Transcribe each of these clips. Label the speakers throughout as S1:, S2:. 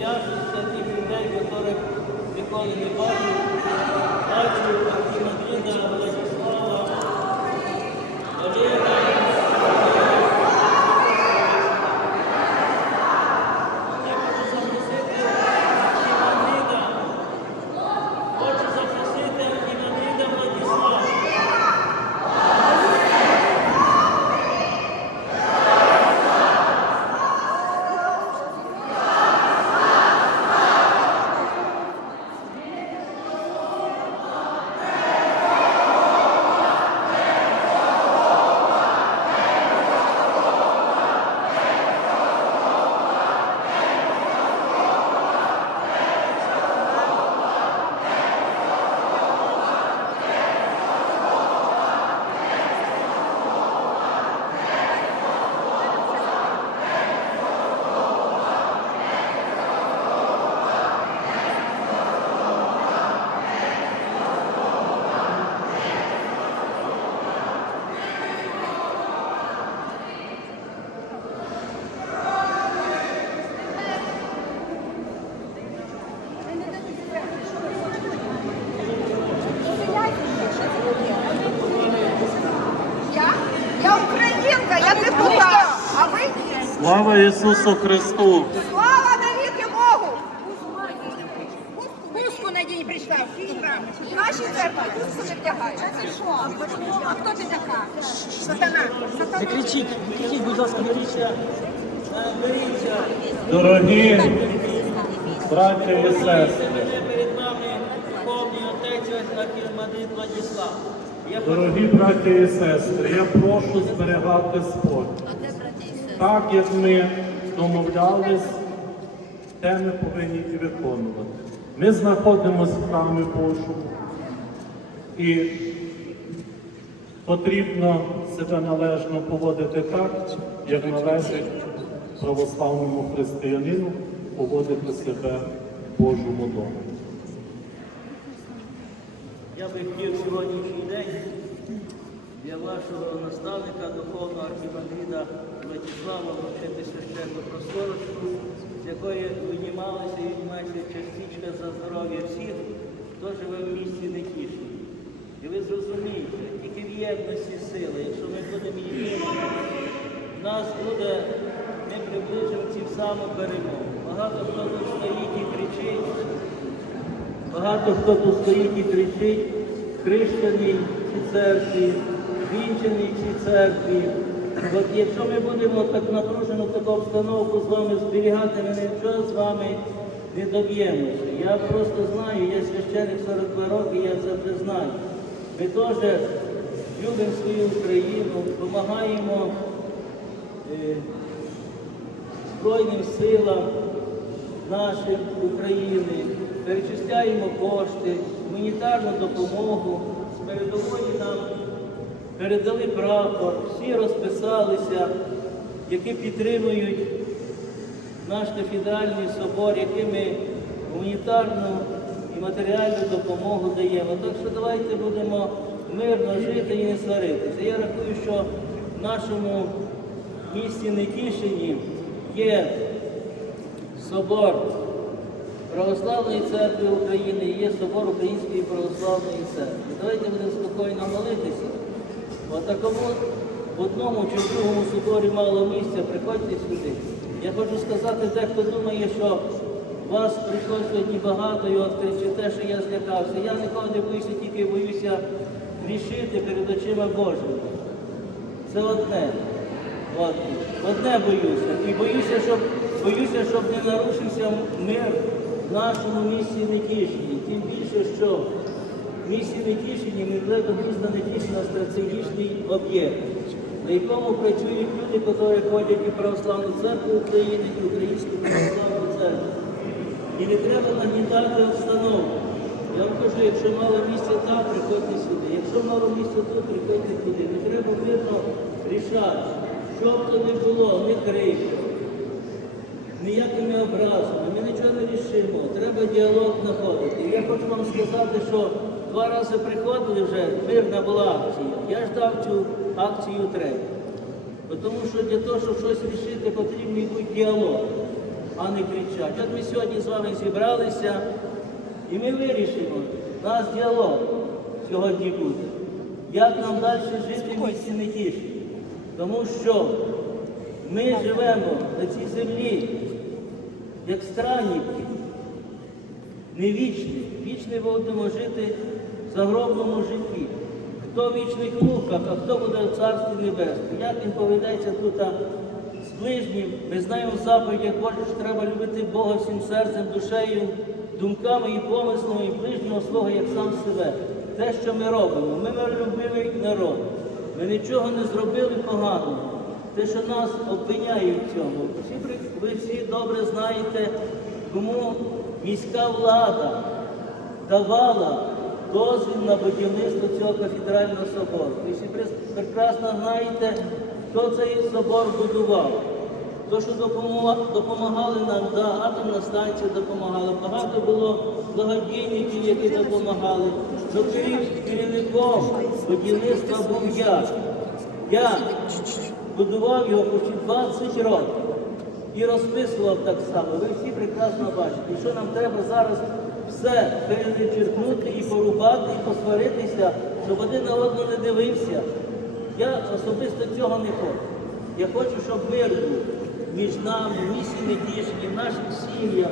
S1: молящихся тих людей, яких ніколи не бачив. Бачу Архімандріда Владислава, Олега. Я хочу запросити Архімандрида. Хочу запросити Архімандрида Владислава.
S2: Я? Я українка, я депутат. А ви?
S3: Слава Ісусу Христу!
S2: Слава навіки Богу! Хустку надій прийшла. В нашій церкві хустку не вдягають. А це що? А хто ти така? Сатана. Сатана.
S1: Кричіть, кричіть, будь ласка, беріться. Беріться.
S3: Дорогі браття і сестри,
S1: перед вами повний отець Архімандрит Владислав. Я
S3: дорогі браття і сестри, я прошу зберігати спокій. Так як ми домовлялись, те ми повинні і виконувати. Ми знаходимося в храмі Божому і потрібно себе належно поводити так, як належить православному християнину поводити себе в Божому домі.
S1: Я би хотів сьогоднішній день для вашого наставника, духовного архімандрита Владислава вручити священну просторочку, з якої винімалася і віднімається частичка за здоров'я всіх, хто живе в місті Нетішні. І ви зрозумієте, тільки в єдності сили, якщо ми будемо єдині, в нас буде, ми приближимо ці саму перемогу. Багато хто тут стоїть і кричить, Багато хто тут стоїть і кричить, хрещений цій церкві, вінчений цій церкві. От якщо ми будемо так напружену таку обстановку з вами зберігати, ми нічого з вами не доб'ємося. Я просто знаю, я священик 42 роки, я це вже знаю. Ми теж любимо свою Україну, допомагаємо е, Збройним силам нашим України, перечисляємо кошти, гуманітарну допомогу. З передової нам передали прапор, всі розписалися, які підтримують наш кафедральний собор, яким ми гуманітарну і матеріальну допомогу даємо. Так що давайте будемо мирно жити і не сваритися. Я рахую, що в нашому місті Нетішині є собор Православної церкви України є собор Української православної церкви. Давайте будемо спокійно молитися. От такому в одному чи в другому соборі мало місця, приходьте сюди. Я хочу сказати, дехто думає, що вас прийшло сьогодні багато і от кричите, що я злякався. Я нікого не боюся, тільки боюся грішити перед очима Божими. Це одне. От. Одне боюся. І боюся, щоб, боюся, щоб не нарушився мир в нашому місті Нетішині. Тим більше, що місті Нетішині недалеко міста Нетішина стратегічний об'єкт, на якому працюють люди, які ходять і Православну церкву України, і Українську православну церкву. І не треба нагнітати обстановку. Я вам кажу, якщо мало місця там, приходьте сюди. Якщо мало місця тут, приходьте туди. Не треба мирно рішати. Що б то не було, не крик, ніякими образами, ми нічого не рішимо. Треба діалог знаходити. І я хочу вам сказати, що два рази приходили вже, мирна була акція. Я ждав цю акцію третю. Тому що для того, щоб щось рішити, потрібний буде діалог, а не кричать. От ми сьогодні з вами зібралися і ми вирішимо, у нас діалог сьогодні буде. Як нам далі жити в місті Нетіші? Тому що ми живемо на цій землі як странники, не вічні. Вічні будемо жити в загробному житті. Хто в вічних муках, а хто буде в Царстві Небесному. Як він поведається тут з ближнім, ми знаємо заповіді Божих, що треба любити Бога всім серцем, душею, думками і помислами, і ближнього свого, як сам себе. Те, що ми робимо, ми миролюбивий народ. Ми нічого не зробили поганого. Те, що нас обвиняють в цьому. Ви всі добре знаєте, кому міська влада давала дозвіл на будівництво цього кафедрального собору. Ви всі прекрасно знаєте, хто цей собор будував. То, що допомагали нам, да, атомна станція допомагала, багато було благодійників, які допомагали. Но керівником будівництва був я. Я будував його почти 20 років і розписував так само. Ви всі прекрасно бачите, що нам треба зараз все перечеркнути і порубати, і посваритися, щоб один на одного не дивився. Я особисто цього не хочу. Я хочу, щоб мир був між нами, в місті Недішні, в наших сім'ях,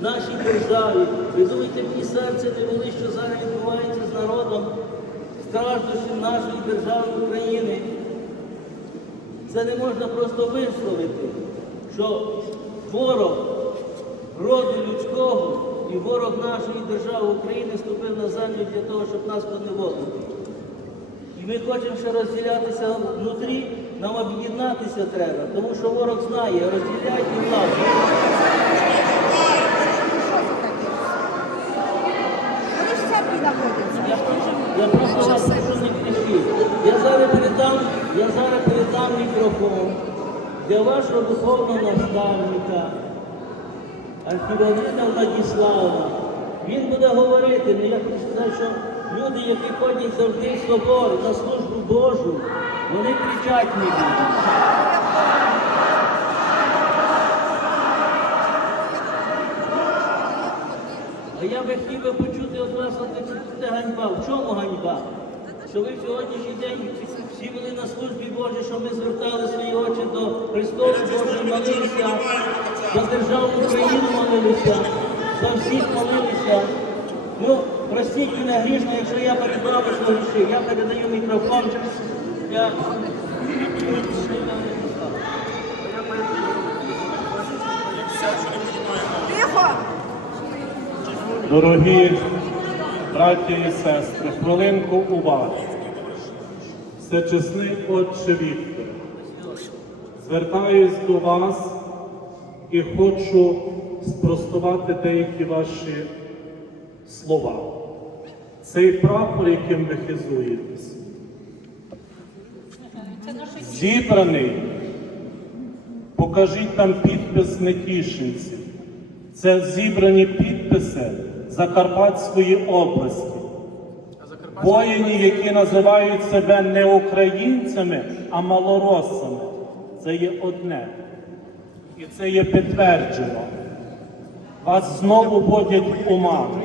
S1: нашій державі. Ви думаєте, мені серце не були, що зараз відбувається з народом, страждущим нашої держави України. Це не можна просто висловити, що ворог роду людського і ворог нашої держави України ступив на землю для того, щоб нас поневолити. І ми хочемо ще розділятися внутрі, нам об'єднатися треба, тому що ворог знає, розділяйте владу.
S2: Вони ж в церкві знаходяться.
S1: Я прошу, я просто для вашого духовного наставника, архіварита Владислава. Він буде говорити, але я хочу сказати, що люди, які ходять завжди в собор на службу Божу, вони кричать не будуть. А я би хотів би почути від вас от це ганьба. В чому ганьба? Що ви в сьогоднішній день всі були на службі Божій, що ми звертали свої очі до престолу Божого, молилися, за державу Україну молилися, за всіх молилися. Ну, простіть мене грішно, якщо я перебрав що грішив. Я передаю мікрофон
S2: Тихо!
S3: Дорогі браті і сестри, хвилинку уваги. Всечесний Отче Віктор, звертаюсь до вас і хочу спростувати деякі ваші слова. Цей прапор, яким ви хизуєтесь, зібраний, покажіть там підпис Нетішинців. Це зібрані підписи Закарпатської області. Воїнів, які називають себе не українцями, а малоросами. Це є одне. І це є підтверджено. Вас знову вводять в оману.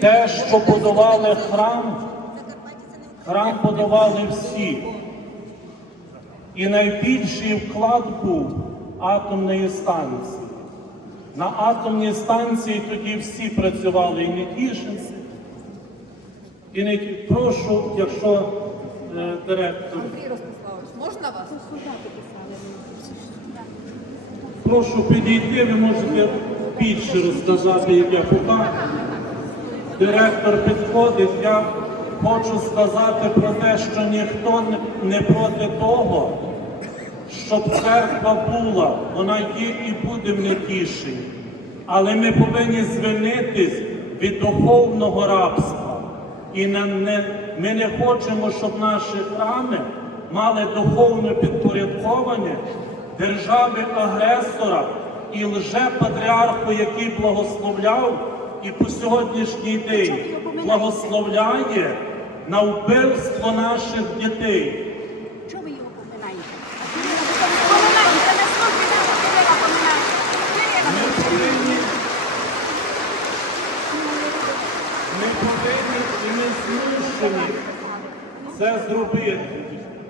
S3: Те, що будували храм, храм будували всі. І найбільший вклад був атомної станції. На атомній станції тоді всі працювали і не тішинці. І не прошу, якщо е, директор,
S2: Можна вас?
S3: прошу підійти, ви можете більше розказати, як я поки. Директор підходить, я хочу сказати про те, що ніхто не- проти того, щоб церква була, вона є і буде в Нетішині. Але ми повинні звільнитись від духовного рабства. І ми не хочемо, щоб наші храми мали духовне підпорядковання держави-агресора і лже-патріарху, який благословляв і по сьогоднішній день благословляє на вбивство наших дітей. це зробити.